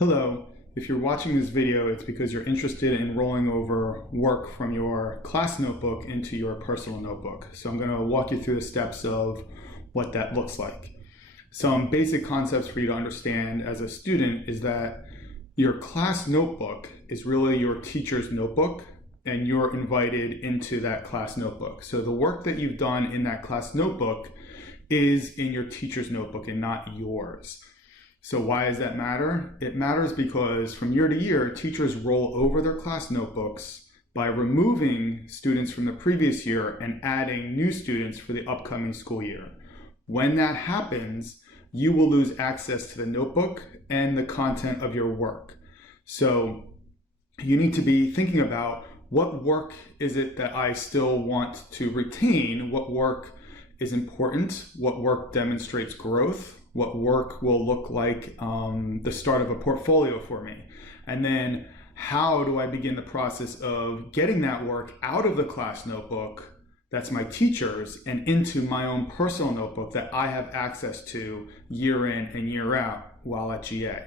Hello, if you're watching this video, it's because you're interested in rolling over work from your class notebook into your personal notebook. So I'm going to walk you through the steps of what that looks like. Some basic concepts for you to understand as a student is that your class notebook is really your teacher's notebook, and you're invited into that class notebook. So the work that you've done in that class notebook is in your teacher's notebook and not yours. So why does that matter? It matters because from year to year, teachers roll over their class notebooks by removing students from the previous year and adding new students for the upcoming school year. When that happens, you will lose access to the notebook and the content of your work. So you need to be thinking about what work is it that I still want to retain, what work is important, what work demonstrates growth, what work will look like the start of a portfolio for me. And then how do I begin the process of getting that work out of the class notebook that's my teacher's and into my own personal notebook that I have access to year in and year out while at GA.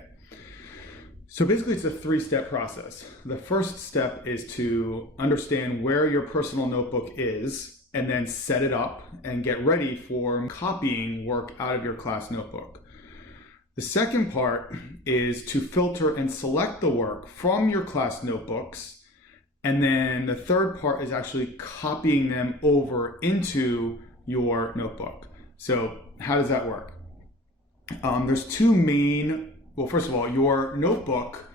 So basically it's a three-step process. The first step is to understand where your personal notebook is and then set it up and get ready for copying work out of your class notebook. The second part is to filter and select the work from your class notebooks. And then the third part is actually copying them over into your notebook. So how does that work? There's two main, well, first of all, your notebook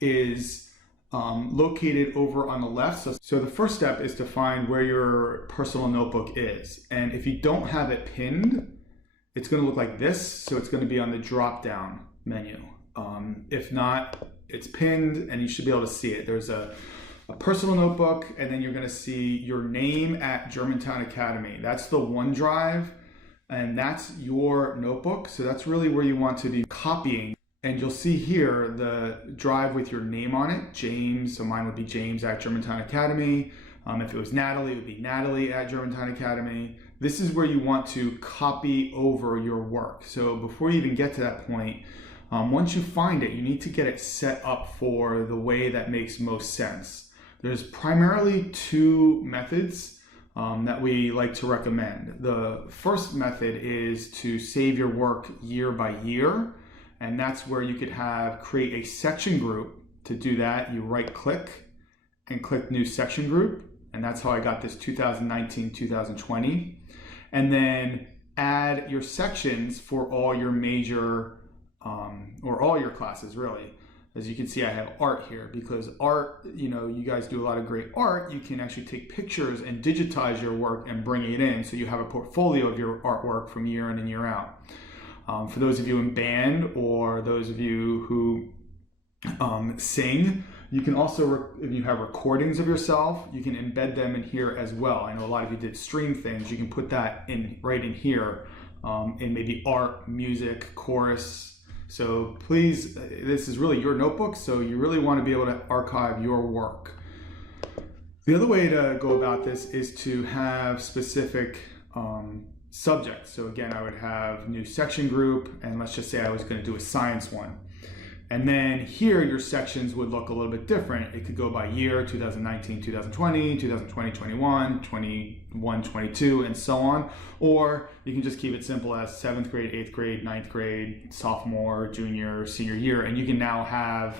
is located over on the left. So the first step is to find where your personal notebook is. And if you don't have it pinned, it's going to look like this. So it's going to be on the drop down menu. If not, it's pinned and you should be able to see it. There's a personal notebook, and then you're going to see your name at Germantown Academy. That's the OneDrive, and that's your notebook. So that's really where you want to be copying. And you'll see here the drive with your name on it, James. So mine would be James at Germantown Academy. If it was Natalie, it would be Natalie at Germantown Academy. This is where you want to copy over your work. So before you even get to that point, once you find it, you need to get it set up for the way that makes most sense. There's primarily two methods that we like to recommend. The first method is to save your work year by year. And that's where you could create a section group. To do that, you right click and click new section group. And that's how I got this 2019-2020. And then add your sections for all your major, or all your classes really. As you can see, I have art here because art, you guys do a lot of great art. You can actually take pictures and digitize your work and bring it in. So you have a portfolio of your artwork from year in and year out. For those of you in band or those of you who sing, you can also, if you have recordings of yourself, you can embed them in here as well. I know a lot of you did stream things. You can put that in right in here in maybe art, music, chorus. So please, this is really your notebook, so you really want to be able to archive your work. The other way to go about this is to have specific subjects. So again, I would have new section group, and let's just say I was going to do a science one. And then here your sections would look a little bit different. It could go by year, 2019, 2020, 2020, 21, 21, 22, and so on. Or you can just keep it simple as 7th grade, 8th grade, 9th grade, sophomore, junior, senior year, and you can now have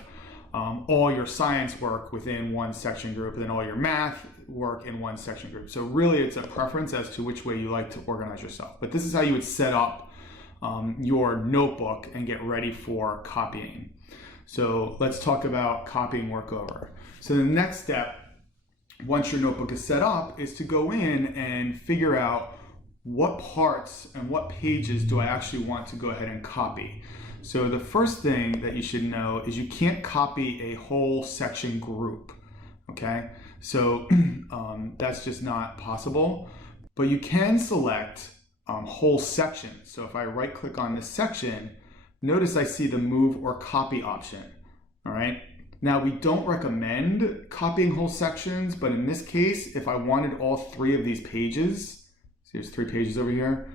all your science work within one section group, and then all your math work in one section group. So really it's a preference as to which way you like to organize yourself. But this is how you would set up your notebook and get ready for copying. So let's talk about copying work over. So the next step, once your notebook is set up, is to go in and figure out what parts and what pages do I actually want to go ahead and copy. So the first thing that you should know is you can't copy a whole section group, okay? So that's just not possible, but you can select whole sections. So if I right click on this section, notice I see the move or copy option, all right? Now we don't recommend copying whole sections, but in this case, if I wanted all three of these pages, see there's 3 pages over here,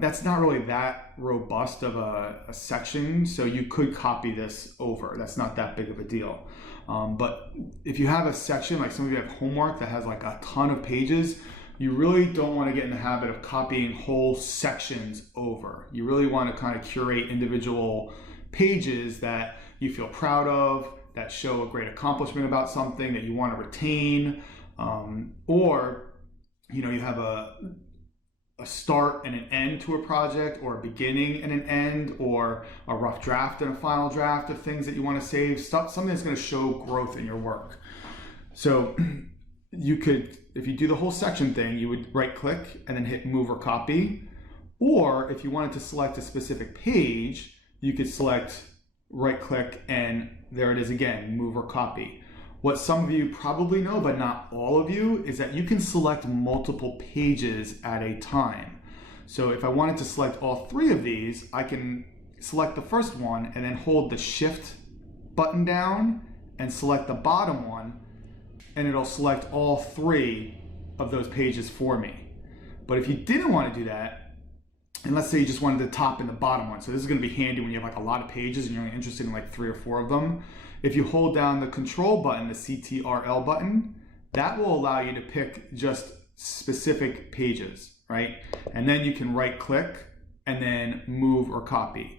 That's not really that robust of a section, so you could copy this over. That's not that big of a deal. But if you have a section, like some of you have homework that has like a ton of pages, you really don't want to get in the habit of copying whole sections over. You really want to kind of curate individual pages that you feel proud of, that show a great accomplishment about something that you want to retain, or you have a start and an end to a project, or a beginning and an end, or a rough draft and a final draft of things that you want to save, something that's going to show growth in your work. So you could, if you do the whole section thing, you would right click and then hit move or copy. Or if you wanted to select a specific page, you could select right click and there it is again, move or copy. What some of you probably know, but not all of you, is that you can select multiple pages at a time. So if I wanted to select all 3 of these, I can select the first one and then hold the shift button down and select the bottom one, and it'll select all 3 of those pages for me. But if you didn't want to do that, and let's say you just wanted the top and the bottom one, so this is going to be handy when you have like a lot of pages and you're only interested in like 3 or 4 of them. If you hold down the control button, the CTRL button, that will allow you to pick just specific pages, right? And then you can right click and then move or copy.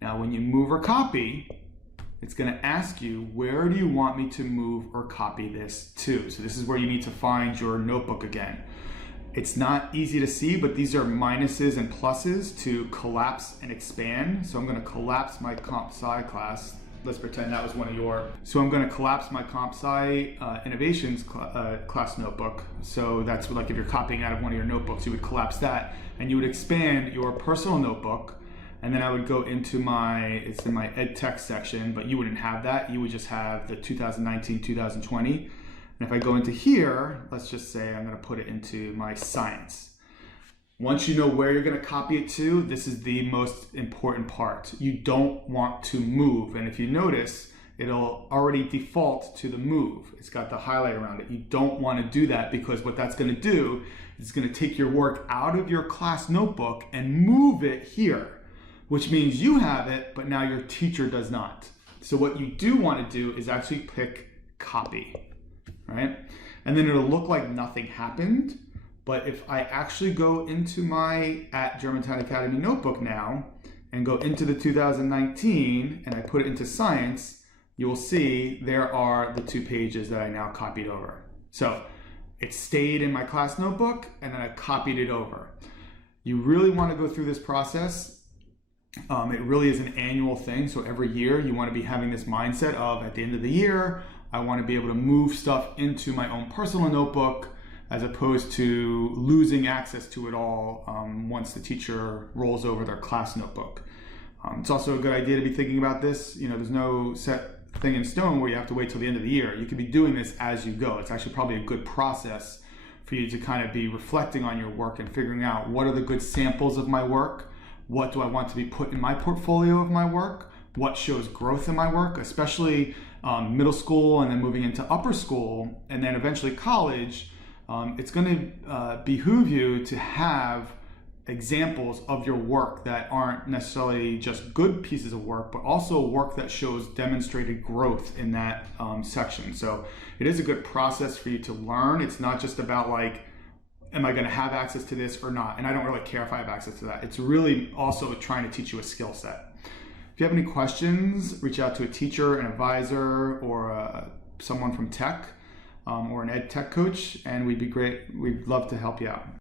Now when you move or copy, it's going to ask you, where do you want me to move or copy this to? So this is where you need to find your notebook again. It's not easy to see, but these are minuses and pluses to collapse and expand. So I'm going to collapse my comp sci class. Let's pretend that was one of your. So I'm going to collapse my comp sci innovations class notebook. So that's like if you're copying out of one of your notebooks, you would collapse that and you would expand your personal notebook. And then I would go into it's in my ed tech section, but you wouldn't have that. You would just have the 2019-2020. And if I go into here, let's just say I'm going to put it into my science. Once you know where you're going to copy it to, this is the most important part. You don't want to move. And if you notice, it'll already default to the move. It's got the highlight around it. You don't want to do that, because what that's going to do is it's going to take your work out of your class notebook and move it here, which means you have it, but now your teacher does not. So what you do want to do is actually pick copy, right? And then it'll look like nothing happened. But if I actually go into my @Germantown Academy notebook now and go into the 2019 and I put it into science, you will see there are the 2 pages that I now copied over. So it stayed in my class notebook and then I copied it over. You really want to go through this process. It really is an annual thing. So every year you want to be having this mindset of, at the end of the year, I want to be able to move stuff into my own personal notebook, as opposed to losing access to it all once the teacher rolls over their class notebook. It's also a good idea to be thinking about this. There's no set thing in stone where you have to wait till the end of the year. You could be doing this as you go. It's actually probably a good process for you to kind of be reflecting on your work and figuring out, what are the good samples of my work? What do I want to be put in my portfolio of my work? What shows growth in my work, especially middle school and then moving into upper school and then eventually college. It's going to behoove you to have examples of your work that aren't necessarily just good pieces of work, but also work that shows demonstrated growth in that section. So it is a good process for you to learn. It's not just about like, am I going to have access to this or not? And I don't really care if I have access to that. It's really also trying to teach you a skill set. If you have any questions, reach out to a teacher, an advisor, or someone from tech. Or an ed tech coach, and we'd love to help you out.